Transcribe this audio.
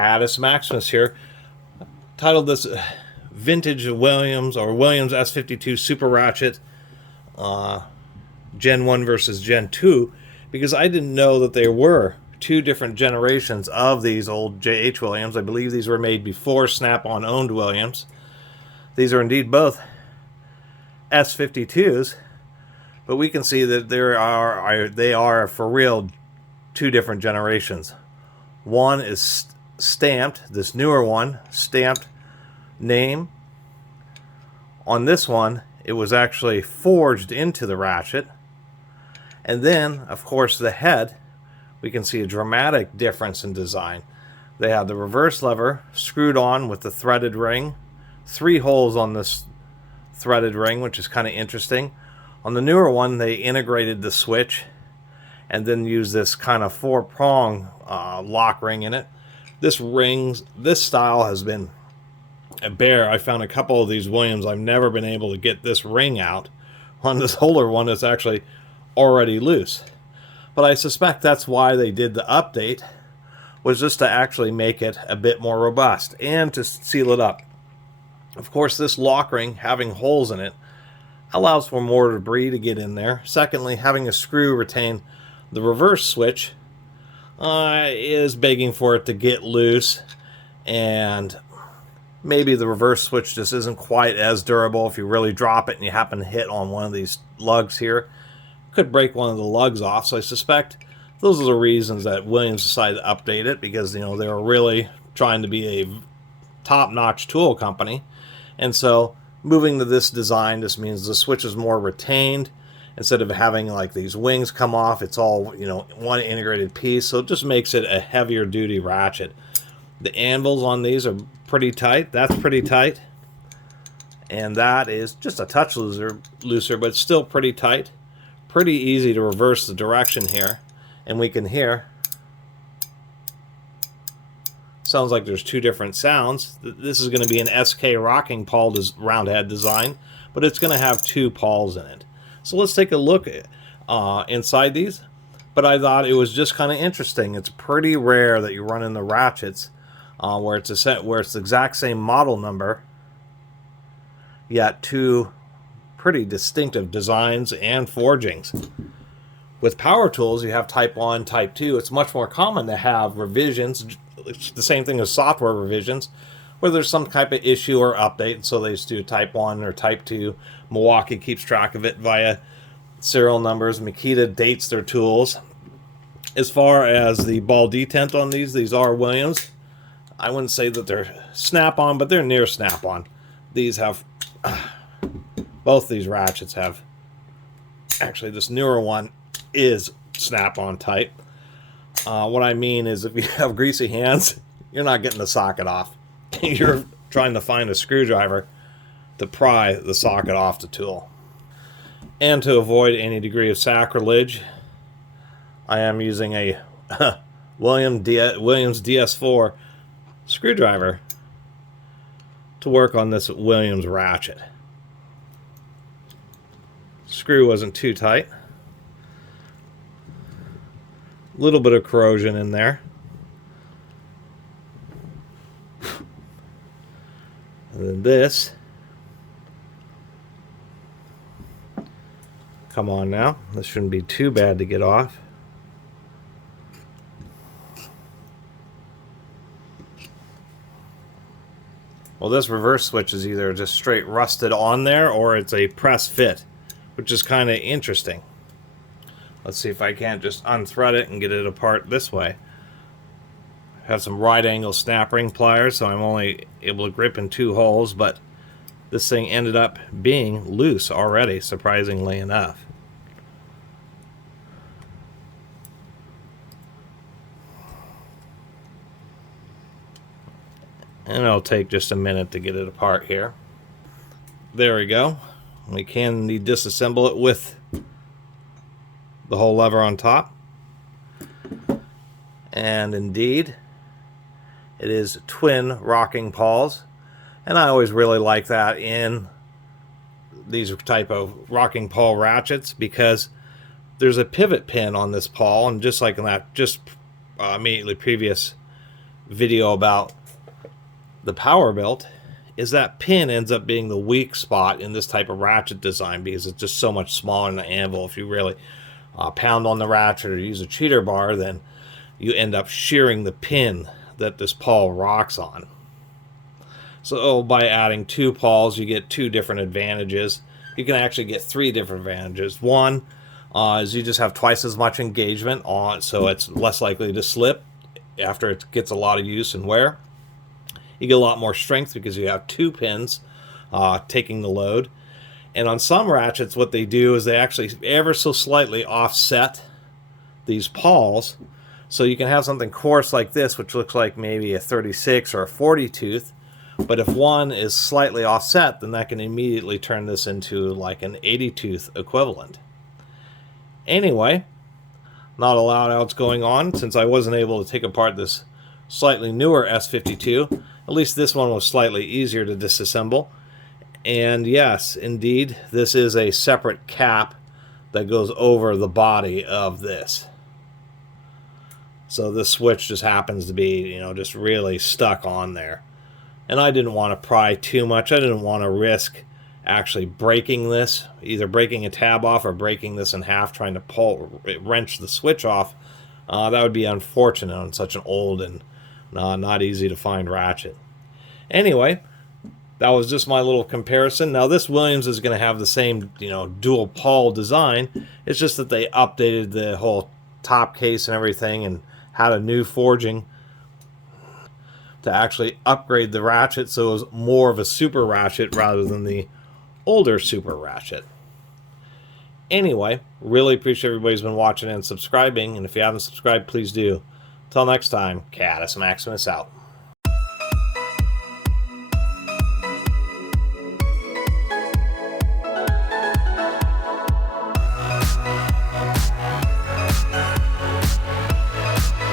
Catus Maximus here. Titled this Vintage Williams or Williams S-52 SuperRatchet Gen 1 versus Gen 2, because I didn't know that there were two different generations of these old J.H. Williams. I believe these were made before Snap-on owned Williams. These are indeed both S-52s, but we can see that they are for real two different generations. One is stamped, this newer one, stamped name. On this one, it was actually forged into the ratchet. And then, of course, the head, we can see a dramatic difference in design. They have the reverse lever screwed on with the threaded ring. 3 holes on this threaded ring, which is kind of interesting. On the newer one, they integrated the switch and then used this kind of 4-prong lock ring in it. This style has been a bear. I found a couple of these Williams. I've never been able to get this ring out. On this older one, it's actually already loose. But I suspect that's why they did the update, was just to actually make it a bit more robust and to seal it up. Of course, this lock ring, having holes in it, allows for more debris to get in there. Secondly, having a screw retain the reverse switch is begging for it to get loose, and maybe the reverse switch just isn't quite as durable. If you really drop it and you happen to hit on one of these lugs here, could break one of the lugs off. So I suspect those are the reasons that Williams decided to update it, because they were really trying to be a top-notch tool company. And so moving to this design just means the switch is more retained. Instead of having like these wings come off, it's all, one integrated piece. So it just makes it a heavier duty ratchet. The anvils on these are pretty tight. That's pretty tight. And that is just a touch looser, but still pretty tight. Pretty easy to reverse the direction here. And we can hear, sounds like there's two different sounds. This is going to be an SK rocking pawl round head design, but it's going to have 2 pawls in it. So let's take a look inside these. But I thought it was just kind of interesting. It's pretty rare that you run in the ratchets where it's the exact same model number, yet 2 pretty distinctive designs and forgings. With power tools, you have Type 1, Type 2. It's much more common to have revisions. It's the same thing as software revisions, where there's some type of issue or update, so they just do Type 1 or Type 2. Milwaukee keeps track of it via serial numbers. Makita dates their tools. As far as the ball detent on these are Williams. I wouldn't say that they're snap-on, but they're near snap-on. These have, both these ratchets have, actually this newer one is snap-on type. What I mean is, if you have greasy hands, you're not getting the socket off. You're trying to find a screwdriver to pry the socket off the tool. And to avoid any degree of sacrilege, I am using a Williams DS4 screwdriver to work on this Williams ratchet. Screw wasn't too tight. A little bit of corrosion in there. And then this. Come on now. This shouldn't be too bad to get off. Well, this reverse switch is either just straight rusted on there or it's a press fit, which is kind of interesting. Let's see if I can't just unthread it and get it apart this way. I have some right angle snap ring pliers, so I'm only able to grip in 2 holes, but this thing ended up being loose already, surprisingly enough. And it'll take just a minute to get it apart here. There we go. We can disassemble it with the whole lever on top. And indeed, it is twin rocking pawls. And I always really like that in these type of rocking pawl ratchets, because there's a pivot pin on this pawl, and just like in that immediately previous video about the power belt is that pin ends up being the weak spot in this type of ratchet design because it's just so much smaller than the anvil. If you really pound on the ratchet or use a cheater bar, then you end up shearing the pin that this pawl rocks on. So by adding 2 pawls, you get 2 different advantages. You can actually get 3 different advantages. One is you just have twice as much engagement on, so it's less likely to slip after it gets a lot of use and wear. You get a lot more strength because you have 2 pins taking the load. And on some ratchets, what they do is they actually ever so slightly offset these pawls. So you can have something coarse like this, which looks like maybe a 36 or a 40 tooth. But if one is slightly offset, then that can immediately turn this into like an 80 tooth equivalent. Anyway, not a lot else going on since I wasn't able to take apart this slightly newer S-52. At least this one was slightly easier to disassemble. And yes, indeed, this is a separate cap that goes over the body of this. So this switch just happens to be, just really stuck on there. And I didn't want to pry too much. I didn't want to risk actually breaking this, either breaking a tab off or breaking this in half, trying to wrench the switch off. That would be unfortunate on such an old and not easy to find ratchet. Anyway, that was just my little comparison. Now this Williams is going to have the same, dual pawl design. It's just that they updated the whole top case and everything and had a new forging to actually upgrade the ratchet so it was more of a super ratchet rather than the older super ratchet. Anyway, really appreciate everybody's been watching and subscribing, and if you haven't subscribed, please do. Until next time, Catus Maximus out.